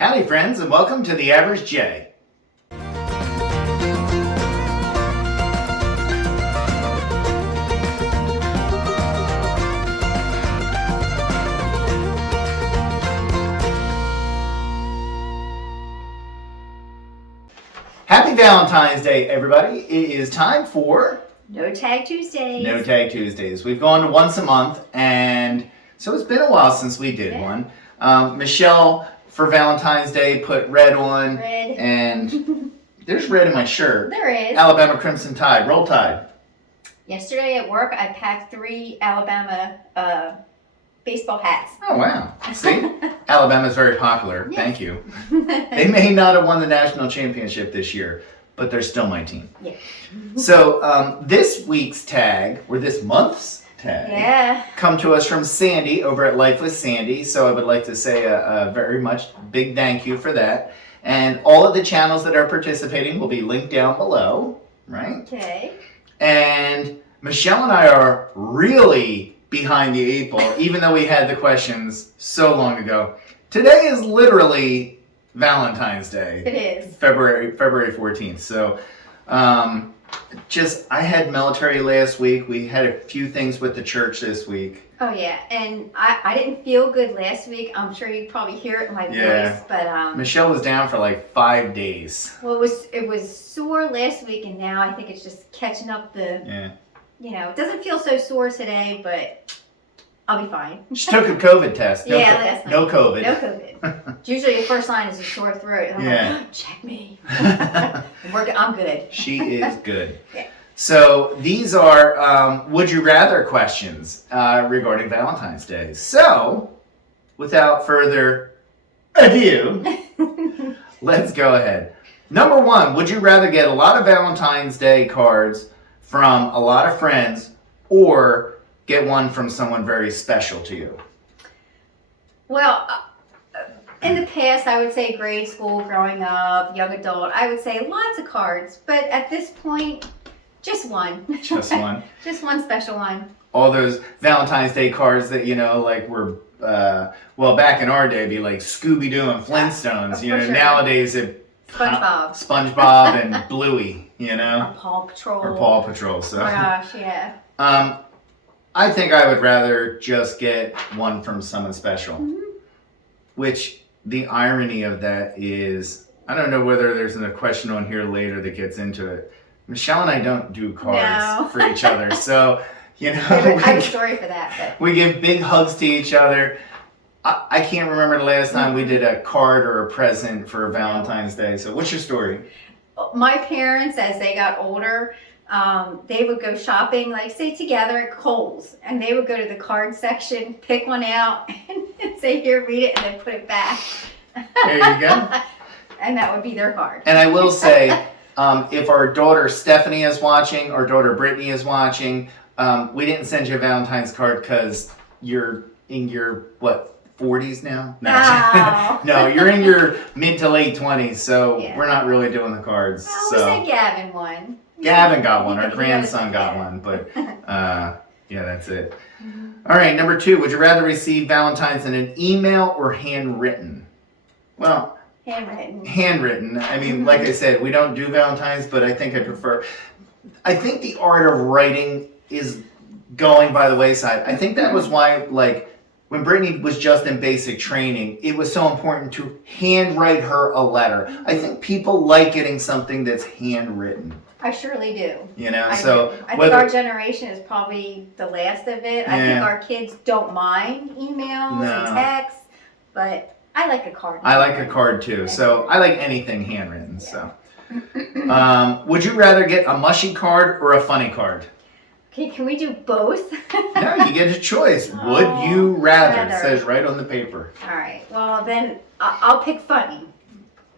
Howdy friends, and welcome to The Average J. Happy Valentine's Day, everybody. It is time for No Tag Tuesdays. No Tag Tuesdays. We've gone to once a month, and so it's been a while since we did one. Michelle, for Valentine's Day, put red on. Red. And there's red in my shirt. There is. Alabama Crimson Tide. Roll Tide. Yesterday at work, I packed 3 Alabama baseball hats. Oh, wow. See? Alabama's very popular. Yes. Thank you. They may not have won the national championship this year, but they're still my team. Yeah. So this week's tag, or this month's tag, come to us from Sandy over at Life with Sandy. So I would like to say a very much big thank you for that. And all of the channels that are participating will be linked down below, right? Okay. And Michelle and I are really behind the 8 ball, even though we had the questions so long ago. Today is literally Valentine's Day. It is. February 14th. So I had military last week. We had a few things with the church this week. Oh, yeah. And I didn't feel good last week. I'm sure you probably hear it in my voice. But Michelle was down for like 5 days. Well, it was sore last week, and now I think it's just catching up the... You know, it doesn't feel so sore today, but I'll be fine. She took a COVID test. Last night. No COVID. No COVID. Usually the first sign is a sore throat. I'm like, check me. I'm good. She is good. Yeah. So these are would you rather questions regarding Valentine's Day. So without further ado, let's go ahead. Number 1, would you rather get a lot of Valentine's Day cards from a lot of friends or get one from someone very special to you? Well, in the past, I would say grade school, growing up, young adult, I would say lots of cards. But at this point, just one. Just one. Just one special one. All those Valentine's Day cards that, like were, back in our day, it'd be like Scooby-Doo and Flintstones. Sure. Nowadays it... SpongeBob and Bluey, Or Paw Patrol. So. Oh my gosh, yeah. I think I would rather just get one from someone special. Mm-hmm. Which the irony of that is, I don't know whether there's a question on here later that gets into it. Michelle and I don't do cards for each other, so I have a story for that. But. We give big hugs to each other. I can't remember the last time we did a card or a present for Valentine's Day. So what's your story? My parents, as they got older, they would go shopping, like say together at Kohl's, and they would go to the card section, pick one out, and say, here, read it, and then put it back. There you go. And that would be their card. And I will say, if our daughter Stephanie is watching, or daughter Brittany is watching, we didn't send you a Valentine's card because you're in your, 40s now? No. No, you're in your mid to late 20s, so we're not really doing the cards. Well, we said Gavin won. Gavin got one. Our grandson got one, but that's it. Mm-hmm. All right, number 2. Would you rather receive Valentine's in an email or handwritten? Well, handwritten. I mean, like I said, we don't do Valentine's, but I think I think the art of writing is going by the wayside. I think that was why, when Brittany was just in basic training, it was so important to handwrite her a letter. I think people like getting something that's handwritten. I surely do. I think our generation is probably the last of it. I think our kids don't mind emails and texts, but I like a card. I like a card too. So I like anything handwritten. So, would you rather get a mushy card or a funny card? Okay, can we do both? No, you get a choice. Would you rather? It says right on the paper. All right. Well, then I'll pick funny.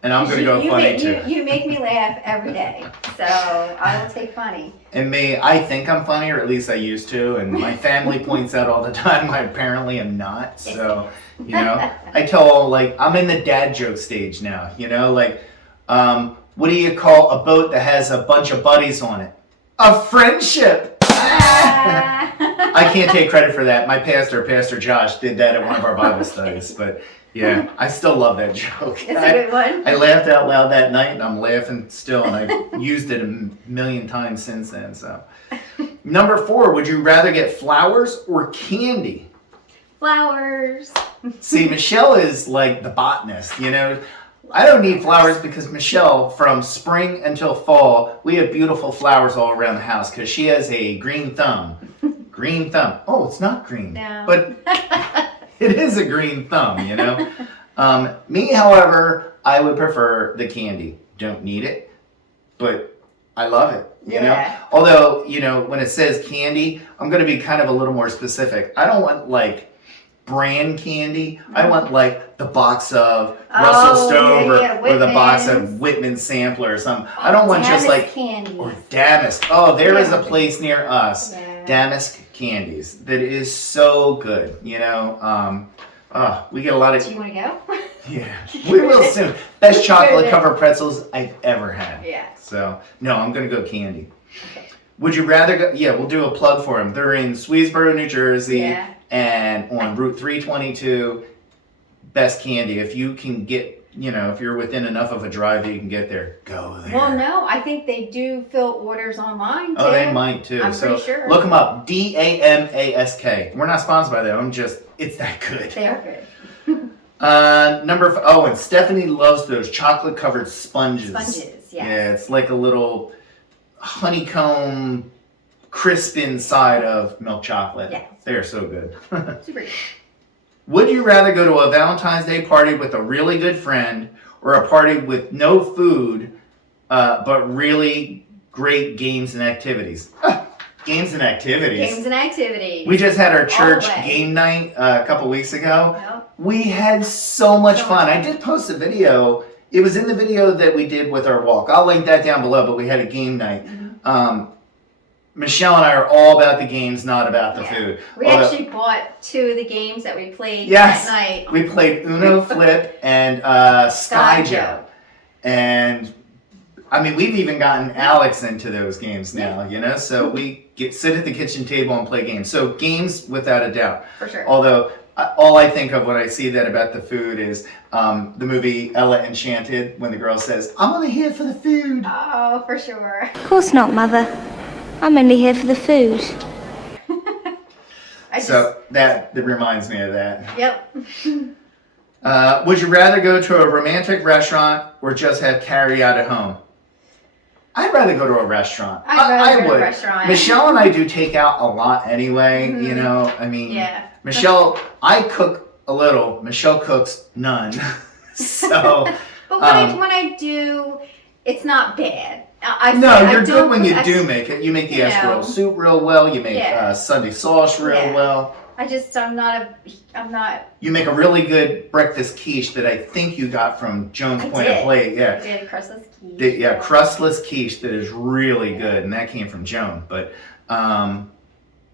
And I'm going to go funny too. You make me laugh every day, so I will take funny. And me, I think I'm funny, or at least I used to. And my family points out all the time I apparently am not. So, I tell all, I'm in the dad joke stage now. What do you call a boat that has a bunch of buddies on it? A friendship. I can't take credit for that. My pastor, Pastor Josh, did that at one of our Bible studies. But Yeah, I still love that joke. It's a good one. I laughed out loud that night, and I'm laughing still, and I've used it a million times since then. So, number 4, would you rather get flowers or candy? Flowers. See, Michelle is like the botanist, you know. I don't need flowers because Michelle, from spring until fall, we have beautiful flowers all around the house because she has a green thumb. Green thumb. Oh, it's not green. No. But it is a green thumb, you know. Me, however, I would prefer the candy. Don't need it, but I love it, you know. Although, you know, when it says candy, I'm going to be kind of a little more specific. I don't want like brand candy. I want like the box of Russell Stover or the box of Whitman Sampler or something. I don't want just like candies. Or Damask. Oh, there is a place near us, Damask Candies, that is so good. You know, we get a lot of. Do you want to go? Yeah, we will soon. Best chocolate covered pretzels I've ever had. Yeah. So no, I'm gonna go candy. Okay. Would you rather go? Yeah, we'll do a plug for them. They're in Swedesboro, New Jersey. Yeah. And on Route 322, best candy. If you can get, you know, if you're within enough of a drive that you can get there, go there. Well, no, I think they do fill orders online too. Oh, they might too. I'm pretty sure. Look them up. DAMASK. We're not sponsored by them. It's that good. They are good. And Stephanie loves those chocolate covered sponges. Sponges, yeah. Yeah, it's like a little honeycomb crisp inside of milk chocolate. Yeah. They're so good. Super good. Would you rather go to a Valentine's Day party with a really good friend or a party with no food, but really great games and activities? Games and activities. Games and activities. We just had our church game night a couple weeks ago. Yep. We had so much fun. I did post a video. It was in the video that we did with our walk. I'll link that down below, but we had a game night. Mm-hmm. Michelle and I are all about the games, not about the food. We actually bought 2 of the games that we played that night. We played Uno Flip and Sky Joe. And I mean, we've even gotten Alex into those games now, you know? So we sit at the kitchen table and play games. So games, without a doubt. For sure. Although, all I think of when I see that about the food is the movie Ella Enchanted, when the girl says, "I'm only here for the food." Oh, for sure. Of course not, Mother. I'm only here for the food. So that reminds me of that. Yep. Would you rather go to a romantic restaurant or just have carry out at home? I'd rather go to a restaurant. I would. To a restaurant. Michelle and I do take out a lot anyway, you know. I mean, Michelle, I cook a little. Michelle cooks none. So. But when I do, it's not bad. You're good when you do make it. You make the escarole soup real well. You make Sunday sauce real well. I'm not. You make a really good breakfast quiche that I think you got from Joan's Point of Plate. Yeah. I did crustless quiche. Crustless quiche that is really good, and that came from Joan. But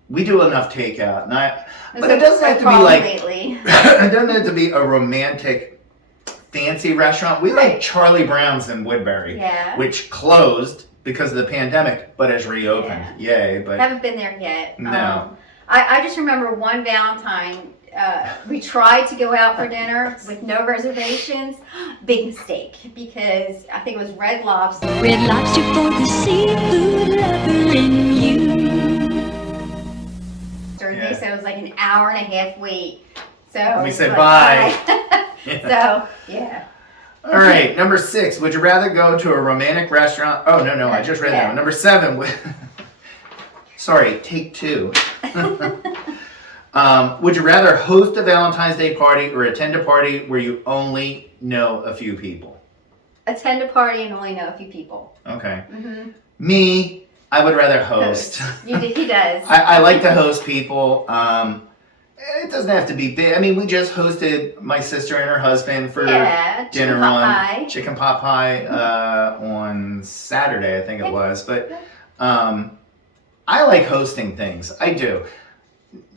we do enough takeout, but it doesn't have to be like. It doesn't have to be a romantic, fancy restaurant. We like Charlie Brown's in Woodbury, which closed because of the pandemic, but has reopened. Yay! But haven't been there yet. No. I just remember one Valentine. We tried to go out for dinner with no reservations. Big mistake, because I think it was Red Lobster. Red Lobster for the seafood lover in you. They said it was like an hour and a half wait. So we said bye. So, yeah. All right, number 6. Would you rather go to a romantic restaurant? Oh, no, I just read that one. Number 7. Sorry, take 2. Would you rather host a Valentine's Day party or attend a party where you only know a few people? Attend a party and only know a few people. Okay. Mm-hmm. Me, I would rather host. He does. I like to host people. It doesn't have to be big. I mean, we just hosted my sister and her husband for dinner on chicken pot pie on Saturday, I think it was. But I like hosting things. I do.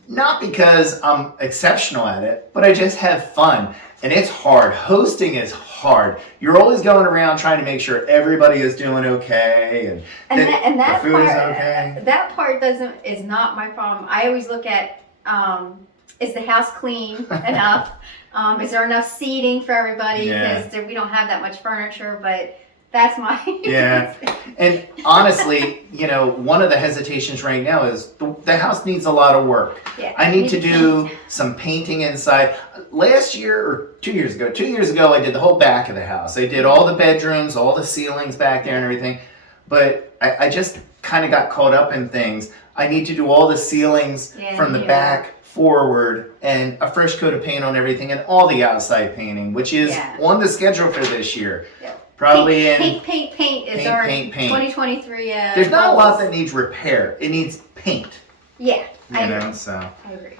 Not because I'm exceptional at it, but I just have fun. And it's hard. Hosting is hard. You're always going around trying to make sure everybody is doing okay and that the food is okay. That part is not my problem. I always look at is the house clean enough? Is there enough seating for everybody? Yeah. Because we don't have that much furniture, but that's my. Yeah. And honestly, one of the hesitations right now is the house needs a lot of work. Yeah, I need to do some painting inside. Last year or 2 years ago, I did the whole back of the house. I did all the bedrooms, all the ceilings back there and everything. But I just kind of got caught up in things. I need to do all the ceilings from the back forward and a fresh coat of paint on everything and all the outside painting, which is on the schedule for this year. Yeah. Probably Paint is our paint. 2023. There's not a lot that needs repair. It needs paint. Yeah, I agree. So. I agree.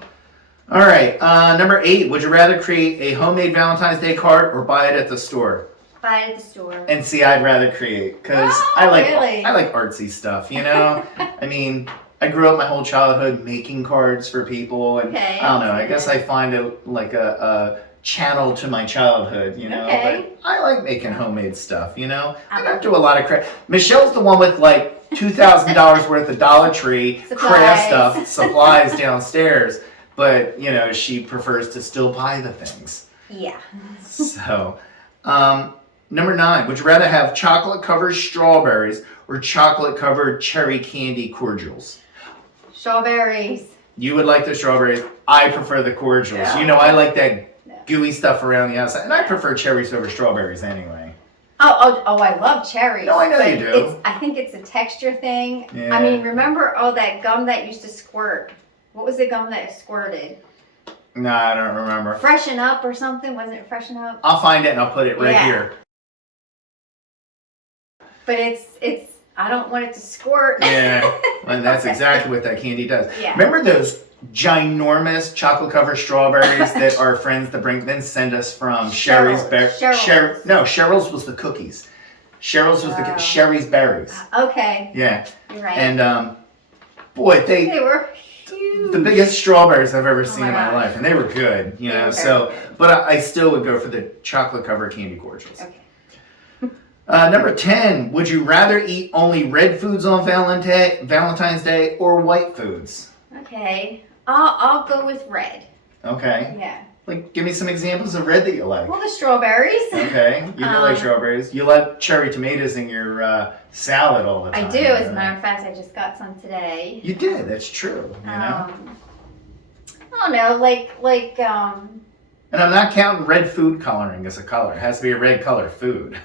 All right, number 8. Would you rather create a homemade Valentine's Day card or buy it at the store? Buy it at the store. And see, I'd rather create because I like artsy stuff. I mean, I grew up my whole childhood making cards for people, and I don't know. I guess I find it like a channel to my childhood, But I like making homemade stuff, I don't do a lot of craft. Michelle's the one with like $2,000 worth of Dollar Tree craft stuff, supplies downstairs, but she prefers to still buy the things. Yeah. So, number 9, would you rather have chocolate covered strawberries or chocolate covered cherry candy cordials? Strawberries. You would like the strawberries. I prefer the cordials. Yeah. I like that gooey stuff around the outside. And I prefer cherries over strawberries anyway. Oh, I love cherries. No, I know you do. I think it's a texture thing. Yeah. I mean, remember that gum that used to squirt? What was the gum that squirted? No, I don't remember. Freshen Up or something? Wasn't it Freshen Up? I'll find it and I'll put it right here. But it's I don't want it to squirt. Yeah, and that's exactly what that candy does. Yeah. Remember those ginormous chocolate covered strawberries that our friends then send us from Sherry's Berries? Cheryl's was the cookies. Cheryl's was the Sherry's Berries. Okay. Yeah. You're right. And boy, they were huge. The biggest strawberries I've ever seen in my life, and they were good, but I still would go for the chocolate covered candy cordials. Okay. Number 10, would you rather eat only red foods on Valentine's Day or white foods? Okay, I'll go with red. Okay. Yeah. Like, give me some examples of red that you like. Well, the strawberries. Okay, you do like strawberries. You like cherry tomatoes in your salad all the time. I do. As a matter of fact, I just got some today. You did. That's true. I don't know, like. And I'm not counting red food coloring as a color. It has to be a red color food.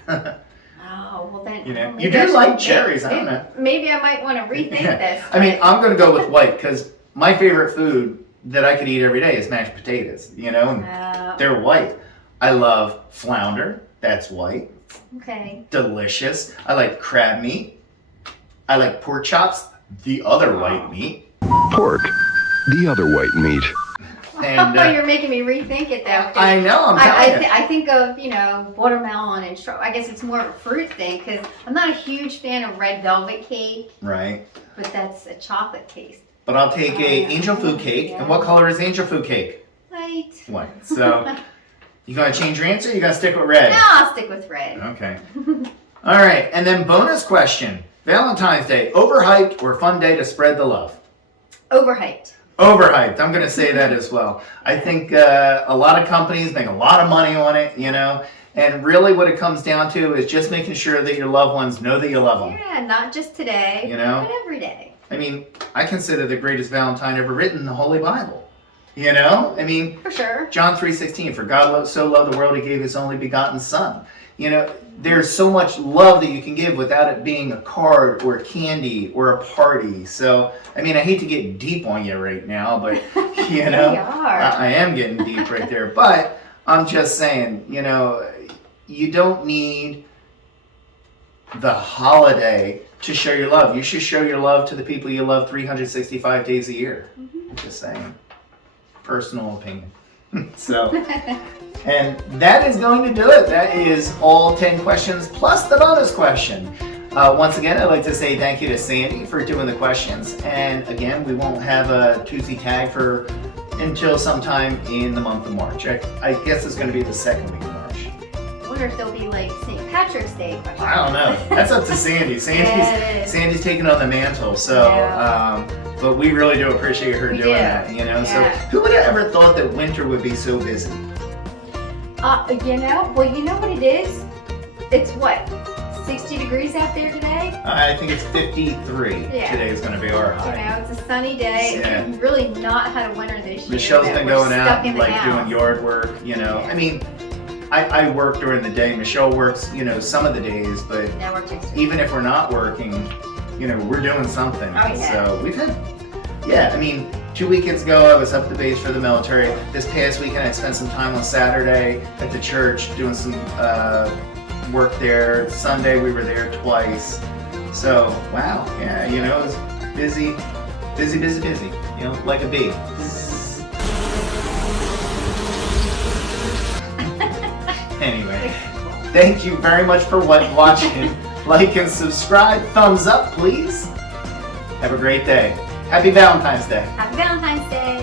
Oh, well then. You do like cherries. I don't know. Maybe I might want to rethink this. I mean, I'm going to go with white because my favorite food that I could eat every day is mashed potatoes, and they're white. I love flounder. That's white. Okay. Delicious. I like crab meat. I like pork chops, the other white meat. Pork, the other white meat. And, you're making me rethink it though. I know, I'm telling you. I think of, watermelon and I guess it's more of a fruit thing because I'm not a huge fan of red velvet cake. Right. But that's a chocolate taste. But I'll take a angel food cake. And what color is angel food cake? White. White. So, you gonna change your answer or you gonna stick with red? No, I'll stick with red. Okay. All right, and then bonus question. Valentine's Day, overhyped or fun day to spread the love? Overhyped. Overhyped. I'm going to say that as well. I think a lot of companies make a lot of money on it, and really what it comes down to is just making sure that your loved ones know that you love them. Yeah, not just today, but every day. I mean, I consider the greatest Valentine ever written the Holy Bible. I mean, for sure. John 3:16, for God so loved the world, he gave his only begotten son. There's so much love that you can give without it being a card or candy or a party. So, I mean, I hate to get deep on you right now, but, I am getting deep right there. But I'm just saying, you don't need the holiday to show your love. You should show your love to the people you love 365 days a year. Mm-hmm. Just saying. Personal opinion. So, and that is going to do it. That is all 10 questions plus the bonus question. Once again, I'd like to say thank you to Sandy for doing the questions. And again, we won't have a Tuesday tag until sometime in the month of March. I guess it's going to be the second week of March. I wonder if there'll be like St. Patrick's Day questions. I don't know. That's up to Sandy. Sandy's taking on the mantle. So, But we really do appreciate her We doing do. that, you know? So Yeah. who would have ever thought that winter would be so busy? You know what it is? It's what, 60 degrees out there today? I think it's 53. Yeah. Today is going to be our You high. know, it's a sunny day. Yeah. We've really not had a winter this year. Michelle's but been we're going stuck out in the like house. doing yard work, you know. Yeah. I mean, I work during the day. Michelle works, you know, some of the days, but Now we're just even if we're not working, you know, we're doing something. Oh, yeah. So we've had, yeah, I mean, 2 weekends ago I was up at the base for the military. This past weekend I spent some time on Saturday at the church doing some work there. Sunday we were there twice. So, wow, yeah, you know, it was busy, you know, like a bee. Anyway, thank you very much for watching. Like and subscribe. Thumbs up, please. Have a great day. Happy Valentine's Day. Happy Valentine's Day.